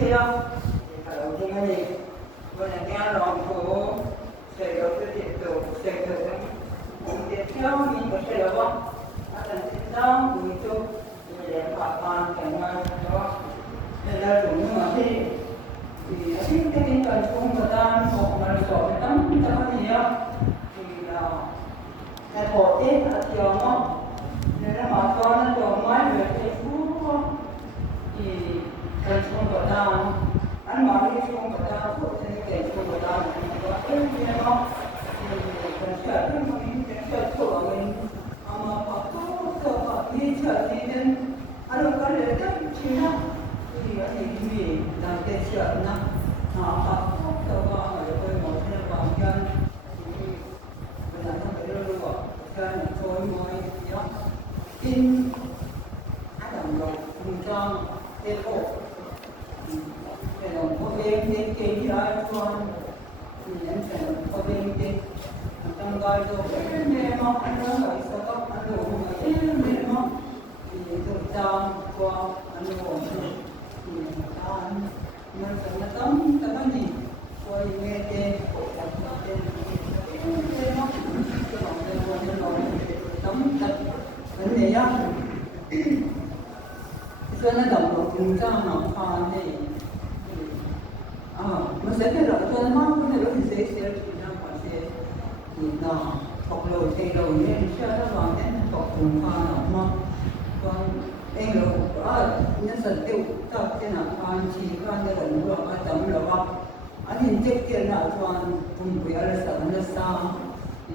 kia kalau cuma ni banyaknya orang tu saya tu itu saya tu dia tahu ni bersama apa ada tahu itu dia papan dengan apa ada tu masih thì cái tinh thần của người ta một mà rồi tấm người ta có gì không thì là thổ tiết là chiều không nên nó bảo con nó trồng máy về cái phú thì cần xuống của ta anh bảo đi xuống của ta phụ thì kể xuống của ta thì có cái gì không thì cần sửa cái mình cần sửa của mình mà có tốt đi sửa thì nên anh có để tất chi đó thì có thể gì làm cái sửa nó họ tốt cho con rồi tôi một cái bằng chân thì mình làm không phải đâu được cho nên thôi mới đó in ai làm rồi cùng cho cái cổ cái đồng có bên bên kia thì ai con thì em sẽ có bên kia trong coi tôi cái mẹ mong anh nó phải sao có anh đủ mà cái mẹ mong thì tôi cho qua anh đủ thì cho anh mình phải là tấm cái gì quay nghe trên cổ đặt trên cái nó cái lòng cái lòng tấm thật vấn đề á cho nên đồng độ cùng cho nó còn thì nó sẽ cái loại cho nó cái này thì sẽ chỉ ra còn sẽ thì nó học rồi thì rồi nên cho nó còn đến học cùng con nó mà còn em rồi nhân dân tiêu cho cái nào con chỉ con cái đồng độ con tấm là bao anh nhìn chết tiền nào con cùng với anh sợ nó sao thì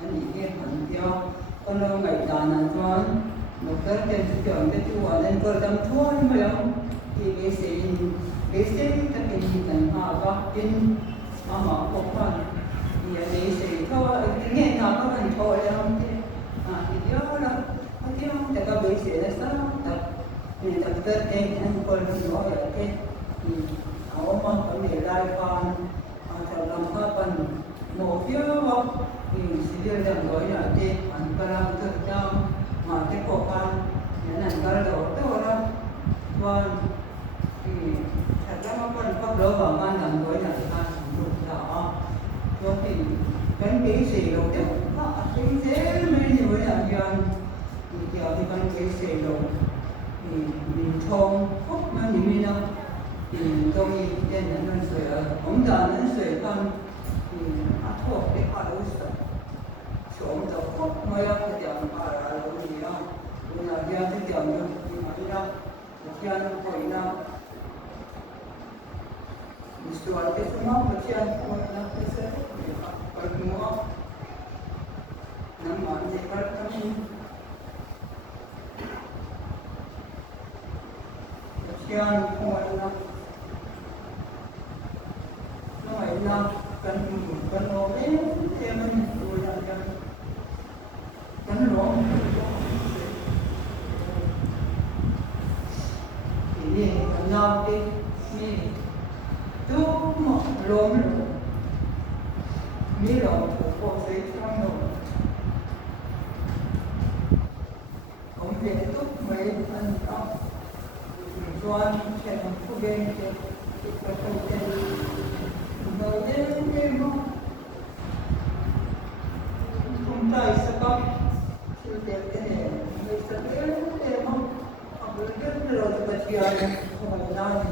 anh nhìn cái phần tiêu con đâu ngày đàn là con một cái tên trường cái chùa nên cơ tâm thua mà không thì cái sẽ các cái gì thành họ có tin mà họ không còn thì cái sẽ thôi cái nghe nào có thành thôi không thì nhớ là cái không thì có bị sẽ là sao tập thì tập kết em anh con nói là cái thì họ mong có để lại con theo lòng các phần một phía không thì sẽ đưa rằng gọi là cái anh con làm thực trong mà cái cổ con những lần con đổ tôi đó vâng thì thật ra nó còn có đỡ vào ban làm với là ta dùng đỏ cho thì cái xì đầu tiếp nó cái dễ mấy nhiều là dân thì giờ thì con cái xì đầu thì mình thôn khúc mà như mình đâu thì tôi trên những lần sửa ống giờ nó sửa con thì nó thuộc cái khoa đấu sửa xuống đầu khúc mới không thì giờ mà là gì không bây giờ giờ thì giờ thì mà đi đâu thì giờ nó khỏi đâu Istual ke semua bagian kuatlah kesehatan semua nama jika kami bagian kuatlah nama kan oleh yang mengulangan kan long ini kenal ini tu một lốm mi lộn của cô giấy trong nồi ông về túc mấy ăn đó doan trên khu bên trên cái khu trên rồi đến cái mông không tay sẽ có sự đẹp cái này người sẽ đến cái mông họ cứ rất rồi thì bật giờ không phải nói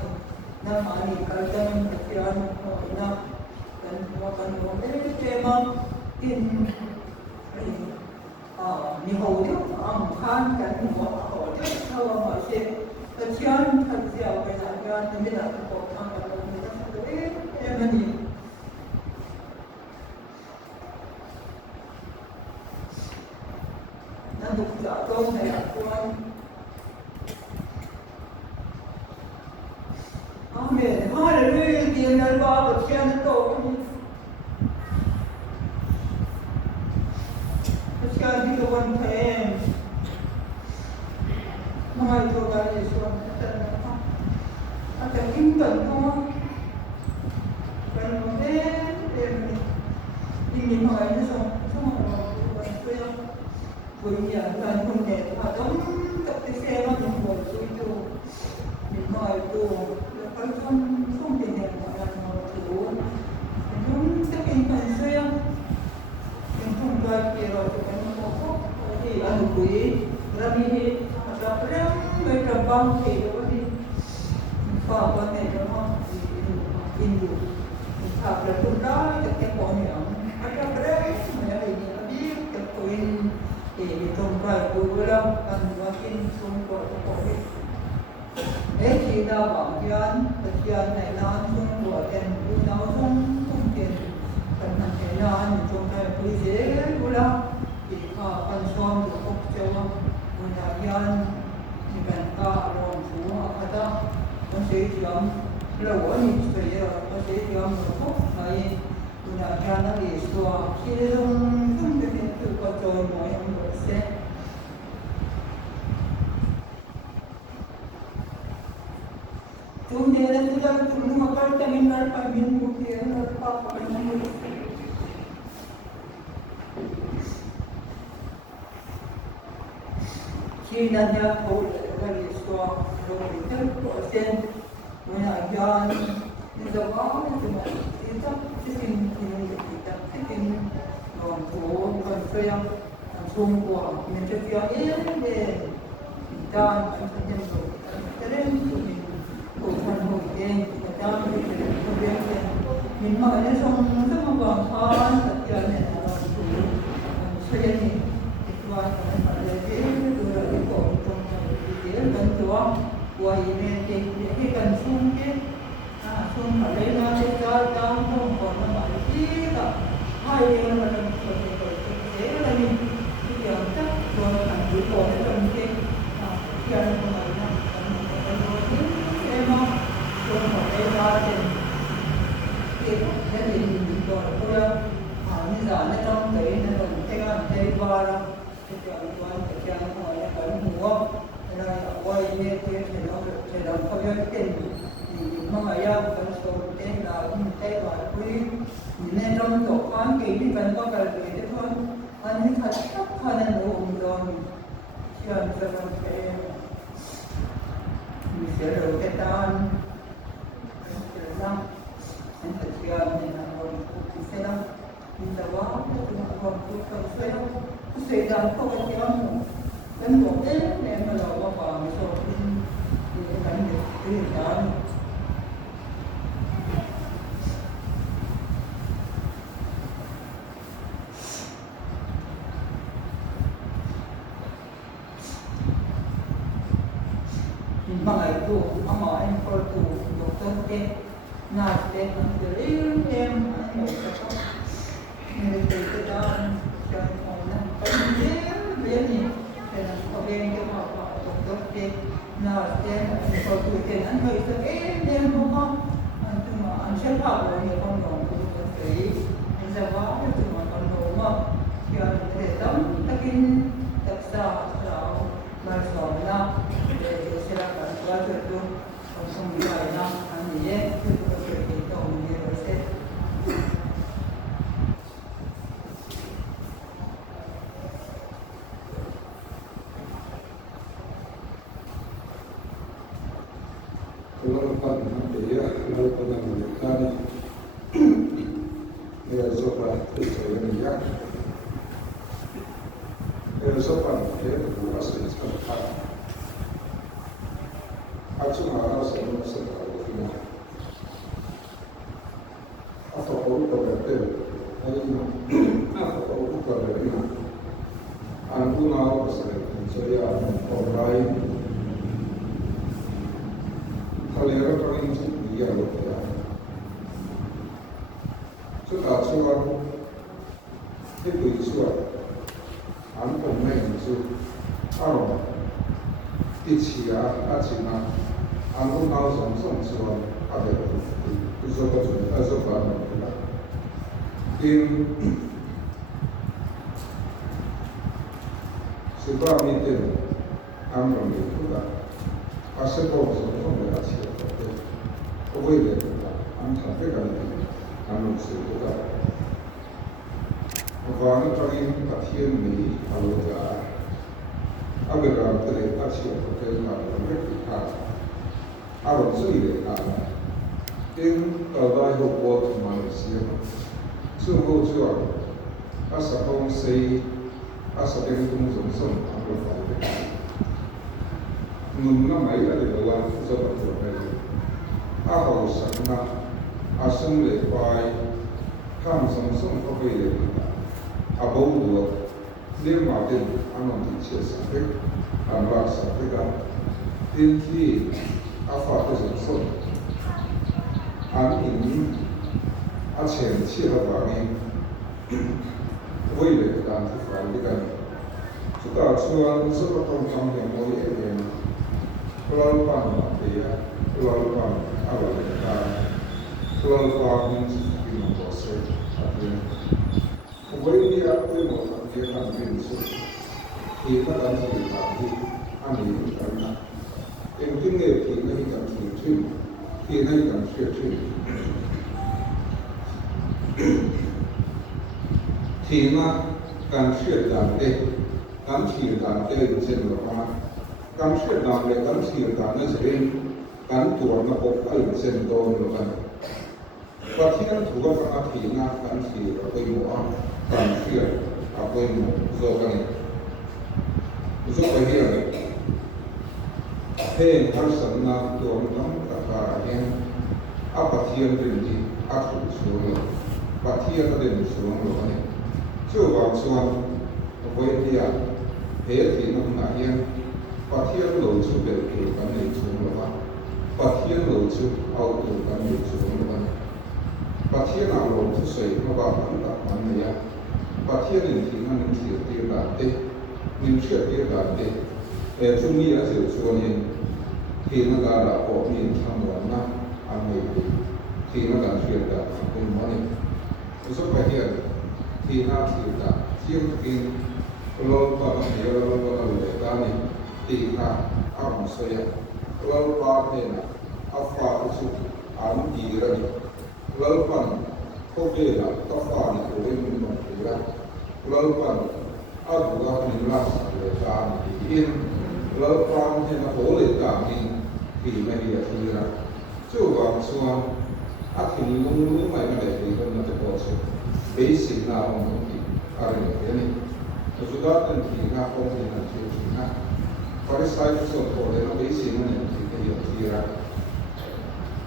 nama ni kaltan pikiran na dan bukan boleh cuma in ni holu amkan dan buat holu kalau masih kecian kerja berjalan ini dah terpotong kalau kita sudah ni dan bukti atau saya tuan Amen. Hallelujah. Din al babot siya na to. Siya dito one time. Mga ito kaya siya. At ang kintan ko. Pero hindi mga ito sa mga kuya. Kuya, dan kundi. Atong tapos siya ng mga ito. Mga ito. quý ra đi ra rem mấy trăm băng thì đâu đi pha quan hệ đó nó in đủ tháp là tụi đó cái bọn nhỏ ra rem mà đi đi cái tụi thì trong cái tụi đó ăn và in xong rồi có đi ấy chỉ là bảo chuyện này nó xong của tiền nó xong tiền cần làm thế nào trong cái quý dễ của nó thì họ cần xong được không cho người ta dân thì cần ta làm chủ họ ta có thể chọn lâu quá thì bây giờ có thể chọn một phút này người ta cho nó đi xóa khi không được tự có cho mọi người sẽ chúng ta đang chúng nó có cái mình nói phải mình một cái nó phải mình một khi đang ra phố là đi xóa rồi mình có sen người nào cho nên đâu có thì mà thì chắc cái tình được cái tình còn phố còn phèo xung của mình sẽ phèo để cho anh nhân rồi cho nên mình cùng phần hồi đen và cho mình không biết mình mở nó xong rất là còn khó thật giờ này là còn chủ xây thì qua phải để cái cổ trong cái cần chúa quay về thì cần xung cái xung phải lấy ra để cho không còn nó bảo gì cả hai điều là cần thế là mình bây giờ chắc rồi thằng chủ cổ để cần cái giờ này không phải là em không rồi phải lấy ra thì gia đình rồi tôi như giờ nó trong cái nó còn cái qua đâu cái quan cái hỏi là cái mua là quay về thì nó không có tiền thì mà ya vẫn số tiền là cái gọi quý nên trong tổ quan kỳ thì vẫn có cái gì đấy thôi anh thật chắc hơn là đủ rồi chưa cho nó cái mình sẽ được cái tan lắm anh thật chưa nên là còn cũng sẽ đâu mình sẽ quá thì mà còn cũng sẽ đâu sẽ làm không có gì không đến một cái em mà là qua vào số thì cái được cái đó mga itu ama en for to doktor ke na te ang dili em ano ka ni te te dan ka ona pa ni beni kaya ko beni ke ma pa doktor ke na te ang for to ke an ko ito em mo ko an tu ma an siya pa ko ni ko no ko ko sei en sa ba tu ma ko no ma kaya te tam takin taksa sa ma so na sila kan kuat itu langsung dia ini itu kita umumnya proses kalau pada dia kalau pada mereka ni sopan itu yang ya sopan dia bukan sesuatu action ara se no se trata de nada hasta por un papel ahí no hasta por un papel alguna hora se sería online kalera paling dia lo ya sudah suar itu suar anu main itu aro一起请安公高总送出的就说个准说个因是把面对安容易出来是不是送给他起的不会的安常非常安容是出来我那当然把天没好的agar terlihat aksi terkenal mereka agar sulit in terbaik buat manusia sungguh jual asal kong sei asa den tung zum som ang lo fa de nun na mai la de wa zo ba zo ba a ho sa na a sum le pai kam som som ko be le a bo du le ma de anon ti che sa de an la sa de ga tin ki a fa de zo som an in a chen chi la ba ni为了让他发这个，这个说这个东方的某一点，不老板嘛对呀，不老板阿拉的他，不老板们是比较多些，啊对，为了对我们这方面是，其他人是哪里，按你讲的，因今年其他一种提出，其他一种说出。thì mà cần chuyển đảm đề cần chỉ đảm đề trên đó mà cần chuyển đảm đề cần chỉ đảm đề trên cần tuổi mà bộc ở trên đó rồi cần và khi anh thủ các anh thì na cần chỉ ở bên mua cần chuyển ở bên mua rồi cần giúp cái gì này thế hắn sẵn na tuổi lắm cả cả anh áp bát thiên đến đi áp thủ xuống rồi bát thiên đã đến xuống rồi này chưa vào xuân với thì thế thì nó là yên và thiên lộ chú biểu kiểu cái này xuống rồi và thiên lộ chú ao từ cái này xuống rồi và thiên nào lộ chú sấy nó vào cái tập này và thiên thì nó nên chịu tiêu đạn đấy nên chịu tiêu đạn đấy để chúng nghĩ là chịu xuân nên thì nó là bỏ miền tham luận na ăn nghề thì nó là chuyện là không có nên rất phải hiện thì na thì là chiếm kinh lo pa na yo lo pa na le ta ni ti na am so ya lo pa te na afa su am di ra ni lo pa ko be la ta fa ni ko le ni no ti ra lo pa a du ga ni la sa le ta ni in lo pa te na ho le ta ni thì mai đi thì ra chú vào xuân à thì luôn luôn mày mà để thì con nó sẽ có sự bế sinh nào cũng thì à rồi cái này rồi chúng ta cần thì nga không thì là thiếu thì nga phải sai cái số của nó bế sinh nó thì cái gì thì ra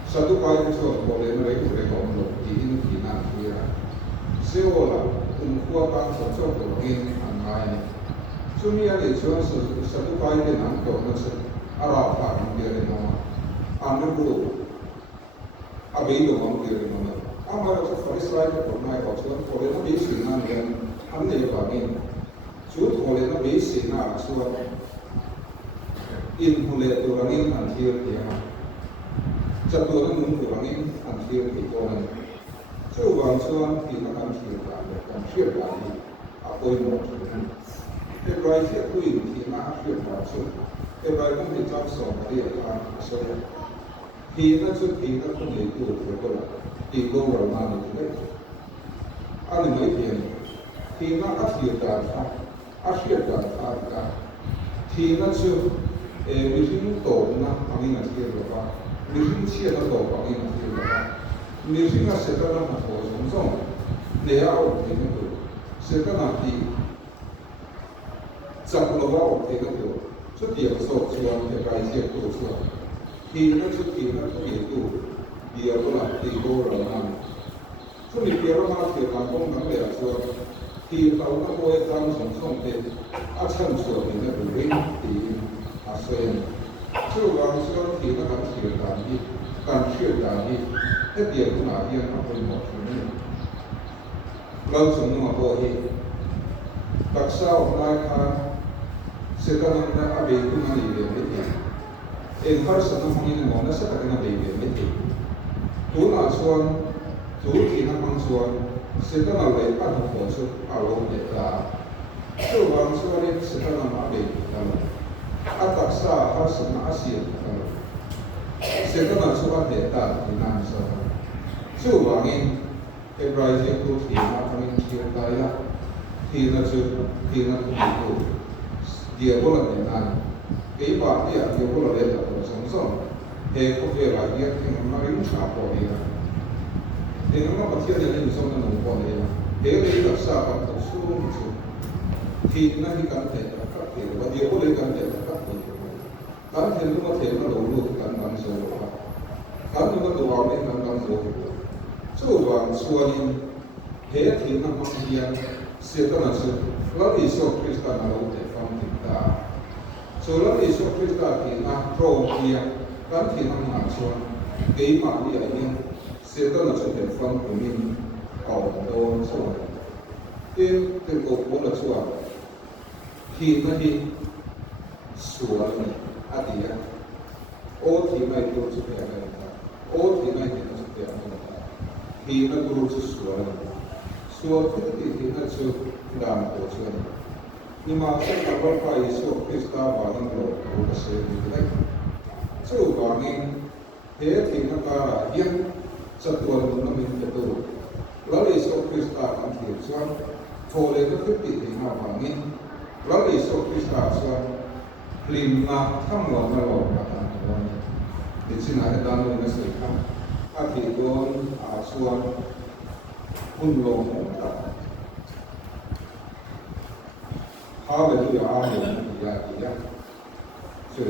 sau đó cái số của nó lấy cái còn một thì là thì ra siêu là cùng qua ban sản xuất của mình hàng ngày này chúng ta để cho sau đó cái nắng của nó sẽ Arab farm dari mana, anda dulu, abis itu orang dari mana. Amar itu faris lain pernah ikut, kalau itu besi nan yang anda yang sudah kalau itu besi nan sudah in boleh orangin antir dia, jatuh orang mungkin orangin antir di orang. Coba suan kita antir kan siapa lagi, apa yang mau cuman. Tetapi itu ini nak siapa suan. cái bài cũng bị trong sổ đi ở hàng số thì nó không lấy được rồi cơ là thì đâu rồi mà được đấy anh mấy tiền thì nó áp dụng cả thì nó chưa mình không tổ nó bằng những cái gì đó mình không chia nó tổ bằng những cái gì đó mình không sẽ có nó một số giống để ao thì nó được sẽ có làm gì chẳng có vào thì nó được xuất hiện số chuan để cải thiện tổ chuan thì nó xuất hiện nó không hiện tổ điều đó là tỷ đô rồi làm xuất hiện điều đó thì làm công năng để chuan thì tàu nó quay tăng sống không thể chân chuan thì nó bị rinh thì xuyên chưa vào chuan thì nó cần chuyển đàn đi hết điều nó là hiện nóเป็นหมดเลยเราสมมติว่าตักเศร้าลายคาsekarang kita ada itu nanti dia, harus senang mengingat mana sekarang ada dia. Tu nak suan, tu kita mangsuan, sekarang ada apa khusus awam kita. Tu orang suan ini sekarang ada dalam. Atak sah harus senang asyik dalam. Sekarang suan kita di mana sahaja. Tu orang ini Ibrahim tu kita kami kita ya, kita itu. Dia boleh dengan keibat dia boleh lihat atau song-song. Kau faham dia yang mana yang siapa dia? Yang mana baca dia ni song dan nombor dia. Dia tak sah atau suruh. thì nó đi cắn thể là các thể và điều có lấy cắn thể là các thể cắn thể nó có thể nó đổ luôn cắn cắn số cắn nó đổ vào bên cắn cắn số số vàng xuân hết thì nó mang hiền sẽ có là sự lấy Isu Christa nó lâu để phong tình ta số lấy Isu Christa thì nó pro hiền cắn thì nó mang xuân cái mà đi ở những sẽ có là sự để phong của mình ở đâu số cái cuộc của là xuân khi nó đi xuân à thì ô thì này tôi sẽ phải làm ô thì này thì nó sẽ phải làm khi nó tôi sẽ xuân thì nó sẽ làm của xuân nhưng mà sẽ có một vài số Christa và nó được của cái sự như thế số vàng này thế thì nó ta là hiện rất tuần nó mình sẽ tu lấy số Christa làm thiệt xuân thôi lấy cái thì nó vàng này lấy số Christa xuân lim na tham lo na lo ka ta lo ni tin na da no na se ka a ti don a suan un lo mo ta hallelujah amen ya ya so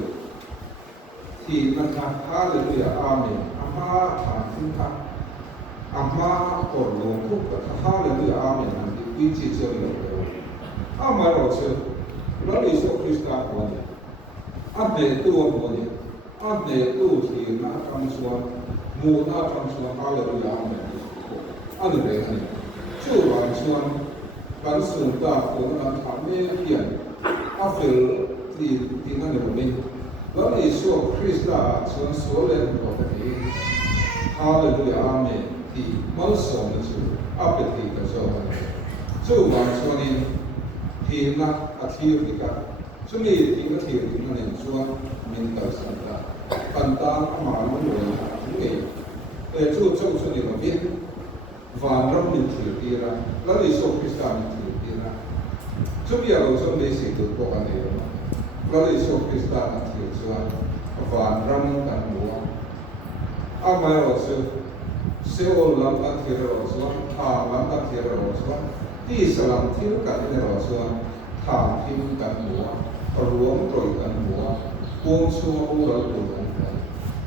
thì nó ta hallelujah amen ama a tin ta ama ko lo ku ka hallelujah amen an ti pi chi so lo ama lo so lấy số Christa ko anh để tu một gì, anh để tu thì nó trong xuân, mùa nó trong xuân hallelujah anh để này, chú hoàn xuân, bản xuân ta của nó thảm mê hiền, anh thì nó được mình, đó là số Christa xuân số lên của cái hallelujah amen thì mỗi số nó chú, anh thì cái số này, chú hoàn xuân thì nó thiêu thì cả chúng mình thì có thể thì nó nên xuân mình tự sản ra phần ta mà nó nổi chúng mình để chú trong xuân này mà biết và nó mình thử đi ra nó đi số Christa mình thử đi ra chúng bây giờ chúng mình sẽ được có cái này nó đi số Christa mình thử xuân và nó mình cần mua à mà rồi sẽ ôn làm ăn thì rồi xuân làm ăn thì rồi xuân đi làm thiếu cả thì rồi xuân thảm thì cần mua rùa rồi cần mua buông xuống rồi buông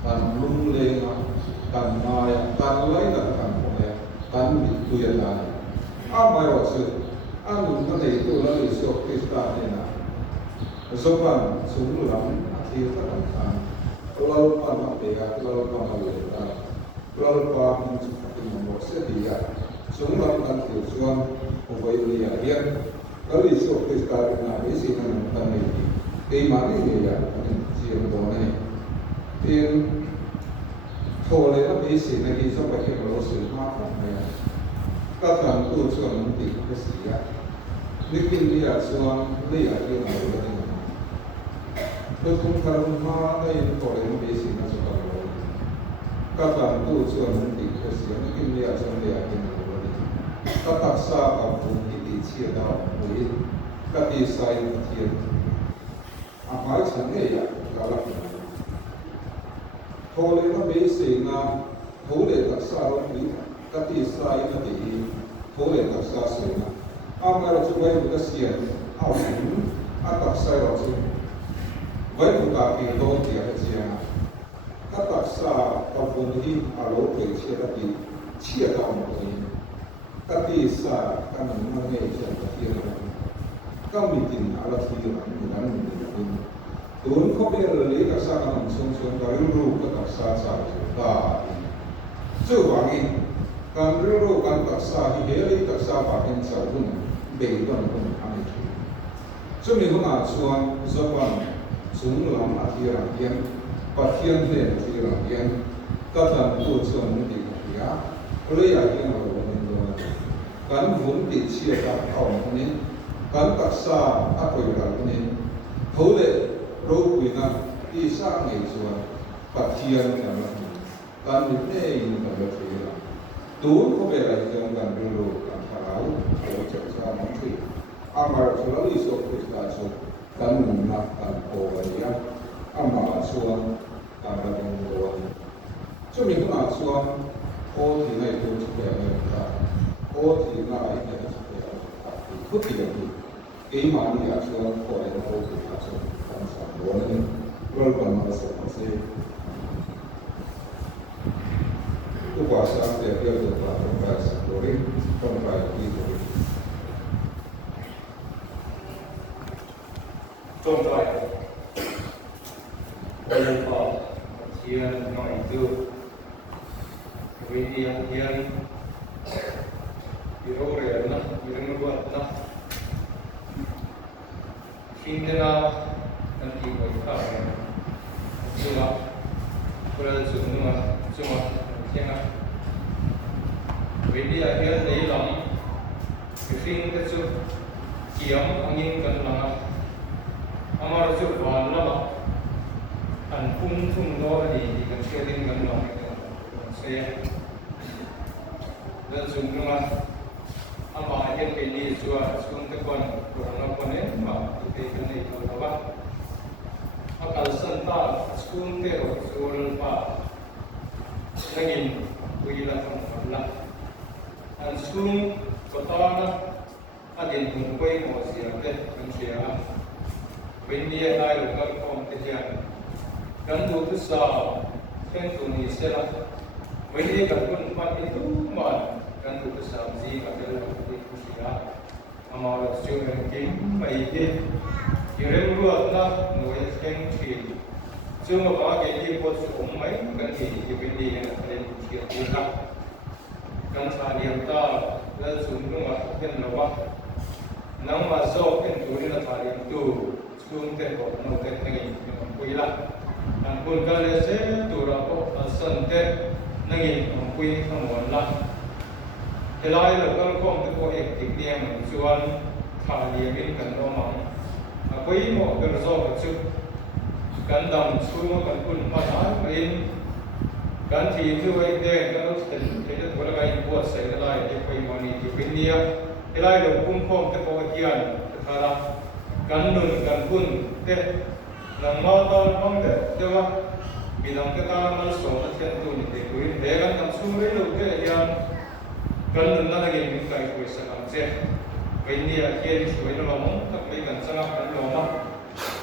cần lung lên cần mai cần lấy là cần mua cần bị tuyệt lại mai rồi sự anh cái này tôi lấy số Christa này nè số phần xuống lắm thì rất là khăn lâu phần mà để lâu phần mà để lâu phần mình chụp hình một sẽ đi xuống lắm cần thiếu xuống một vài người hiện lấy số Christa này là cái gì mà mình cần này cái mà cái gì vậy mình chỉ một đồ này thì thôi lấy nó bị xịn này thì sao phải hiểu nó sự hóa học này các thằng tu cho mình thì cái gì á nếu kinh đi à cho lấy à cái nào đó này tôi không cần mà đây thôi lấy nó bị xịn nó cho các thằng tu cho mình thì cái gì nếu kinh đi à cho lấy à cái nào đó này các tác giả ở vùng thì chia đạo với các đi sai thiền phải chẳng nghe vậy là lắm thôi nó bị xịn là thấu để tác xa nó bị các tí sai nó bị thấu để tác xa xịn là mà là chúng tôi đã xịn ảo xịn tác sai là xịn với một cả kỳ đô thì là gì các tác xa các vùng đi lỗ thì chia ra bị chia ra một cái các tí xa các mình nghe chuyện là chia ra các mình tìm là chia ra mình đúng không biết là lấy các sa các mình sống và lưu các tác sa sa và chưa hoàn in càng lưu càng tác sa thì hệ lấy tác sa và hiện sa cũng bền vững cũng ăn được cho mình hôm nào xuân do quan xuống làm ăn thì làm tiền và thiên lên thì làm tiền các thằng tu xuân mới đi cả lấy ai cái nào mình rồi càng vốn bị chia ra hỏng nên càng tác sa áp dụng là nên thấu lệ rốt quy na đi sang ngày xuân phát triển làm là càng bị nề làm là thế là tú có vẻ là trong càng đưa lô càng tháo hỗ trợ ra món thịt mà số đó đi số Christa số càng mùng nạp càng cổ vậy á mà xuân càng là đồng đồ cho mình cũng là xuân ô thì này tôi sẽ về người ta ô thì lại này sẽ về khúc thì được cái mà đi à cho có thể nó cũng à cho con sản đó nên rồi còn mà sẽ có sẽ tu quả sáng để điều được là trong bài sản đó đấy trong bài đi rồi trong bài đây có thiên nói từ vì thiên Biro na, biro buat na. Hindi na nanti ko ikaw. Cuma, cuma, kaya Vì akhir lấy lòng Kifin cái chút Kiam angin kan lang Amar chút van lama An thum đó thì kan sharing kan lang kan saya dan sungguh ama akhir ini jua sung tekon kurang apa ma itu kan itu apa akal santa sung tero sul pa lagi wila Allah an sung kotana agin mungkoi mo siya te kan siya windia dai lokal kom te jan kan tu tu sa ken tu ni sela windia kan pun pa itu man kan tu tu sa ji ka te ku siya amara siya kim mai ke yurem ruat na noi ken chi chung ba ke ki po su mai kan ki windia kan siya ku ka kan sa niam ta dan sungguh ken lawa nang masuk ken tu ni ta niam tu sung te ko no te ngi pui la dan pun ka le se tu ra ko asan te ngi pui kham wan la te lai lo ka ko te ko ek tik niam chuan tha niam in kan no ma pui mo ka zo ka chu kan dam chu kan kun ma na in kan thi thu ai te ka lo ten te te ko la ga in po sai la lai te pui mo ni ti pin nia te lai lo kum khom te ko kian ta ra kan nun kan pun te nang ma ta bang te te wa bilang te ta mal so na chen tu ni te kuin te kan tam su re lo te yan kan nun na lagi min kai ko sa kam che when dia kian su ai lo mong ta mai kan changa kan lo ma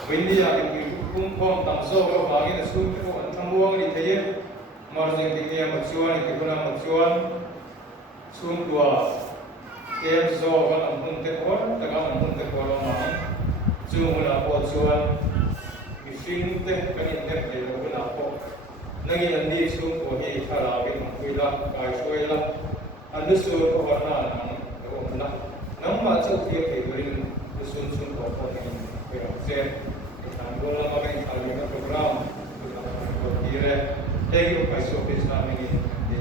when dia ki kum khom tam so ro ba ni su te ko an tham buang ni te ye mar jeng ti ya ma chuan ki kuna ma chuan sum tua em zo kan am hun te ko ta ka am hun te ko lo ma chung la po chuan mi fing te kan in te te lo na po nangi an di chung ko hi thara bi ma kui la kai soi la an du su ko wa na nang ro na nang ma chu ti ke rin du sun sun ko ko ni pe ra se tan go la ma ben thal ni program ko ti re te yo kai so pe sa ni ni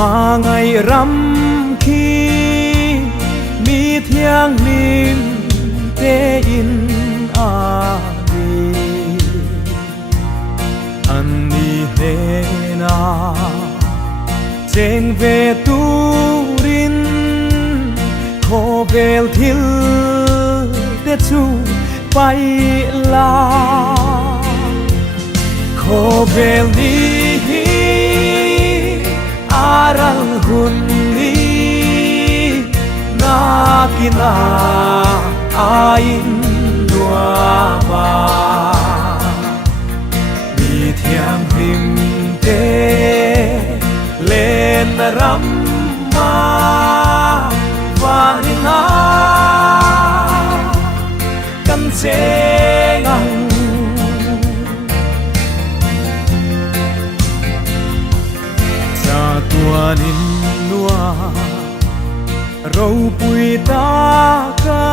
mà ngày rằm thiang lim te in ani ani he na cheng ve turin kho bel thil te chu pai la kho bel ni aral hun ni na kina ain lua ma mi thiang him te lên ram ma và na kan che ngang sa tua nin lua râu bụi ta ca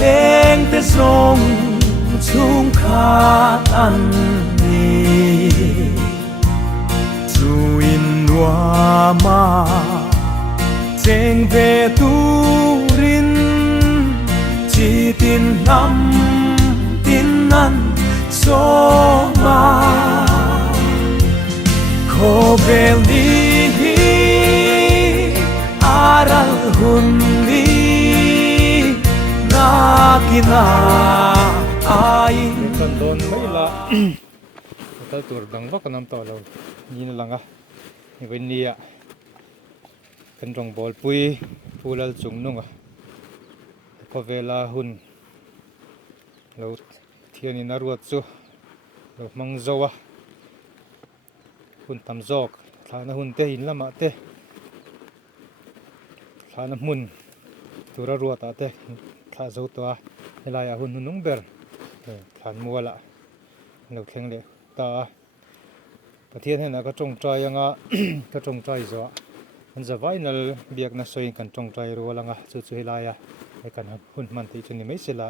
lên te sông chung khát ăn ni chu in lua ma cheng về tu rin chỉ tin năm tin ăn so ma kho bel đi aral hun đi na kina ain kan don mai la kal tur dang wa kanam to lo ni na langa ni wen ni ya kan rong bol pui pulal chung nunga ko vela hun lo thian in aruat chu lo mang zowa hun tam jok thana hun te in lama te thana mun tura ruat ate tha zo to helaya hun nung ber than muala lo kheng le ta pathian hena ka tong trai anga ka tong trai zo an zawainal biak na soi kan tong trai ro langa chu chu helaya e kan hun man ti chuni mai sila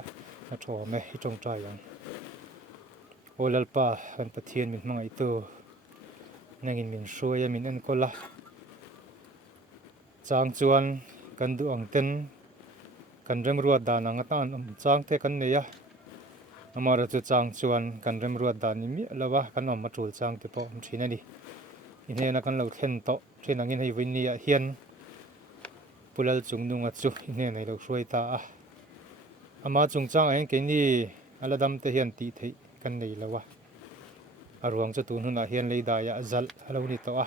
na tho me hi tong trai yang olalpa kan pathian min mangai to nangin min shoya min an kola chang chuan kan du ang ten kan rem ruat dan ang atan chang te kan neya amara chu chang chuan kan rem ruat dan ni mi lawa kan om matul chang te po thina ni inhena kan lo thlen to thin angin hei win ni a hian pulal chung nunga chu inhe nei lo hruai ta a ama chung chang ang ke ni aladam te hian ti thei kan nei lawa arwang chu tu huna hian leida ya zal halo ni to a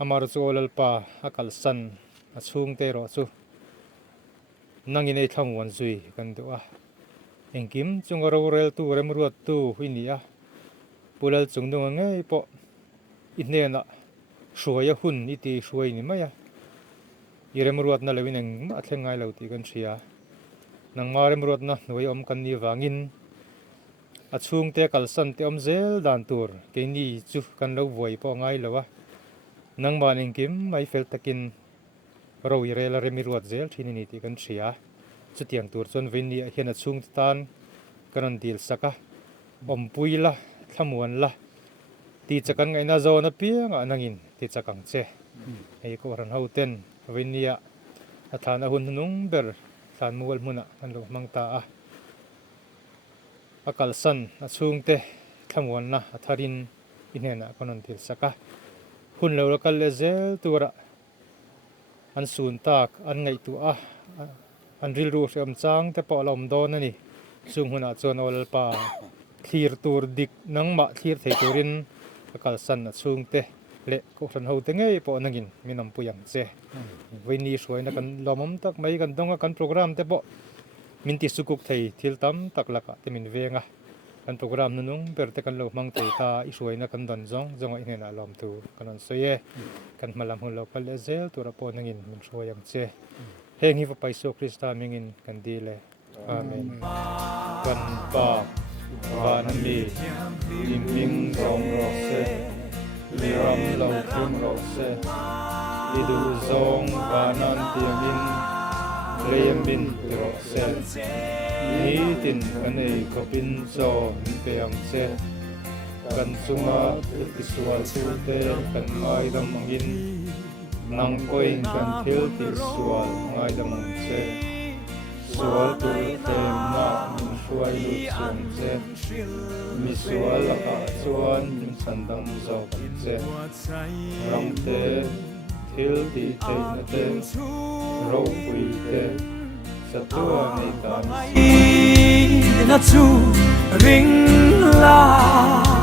amar chu olalpa akal san achung te ro chu nangin ei thlang wan zui kan du a engkim chung ro rel tu rem ruat tu huinia pulal chung nu ngai po inena hruaya hun iti hruai ni maya irem ruat na lewin eng ma thlengai lo ti kan thria nang marem ruat na noi om kan ni wangin achung te kalsan te om zel dan tur ke ni chu kan lo voi po ngai lawa nang ban engkim mai fel takin ro irela remi ruat zel thini ni ti kan thria chutiang tur chon vin ni hian achung tan karon dil saka om puila thamuan la ti chakan ngai na zo na pianga nangin ti chakang che ei ko ran hoten vin ni a athana hun nung ber than mual muna an lo mangta a akal san achung te thamuan na atharin inena konon dil saka hun lo lokal le zel tura an sun tak an ngai tu a an ril ru am chang te po lom don ani chung huna chon ol pa thlir tur dik nang ma thlir thei turin akal san chung te le ko ran ho te ngei po nangin minam puyang che veini shuai na kan lomom tak mai kan donga kan program te po minti sukuk thei thil tam tak laka te min venga kan program nunung ber te kan lo mang te ta i shuai na kan don jong jong ai hena lom tu kanon soye kan malam hu lokal le zel tu ra po nangin min shuayang che heng hi va paiso krista mingin kan dile amen kan pa van mi lim ming dong ro se liram lo kum ro se lidu zong vanan tiangin rem bin ro se ni tin kanei kopin zo peang se kan sunga iswal su te kan mai dam angin nang koin kan thil ti sual ngai dang che sual tu te na min shuai lu chung che mi sual la ka chuan min san dang zo kan che rang te thil ti te na te ro pui te sa tua nei ta na chu ring la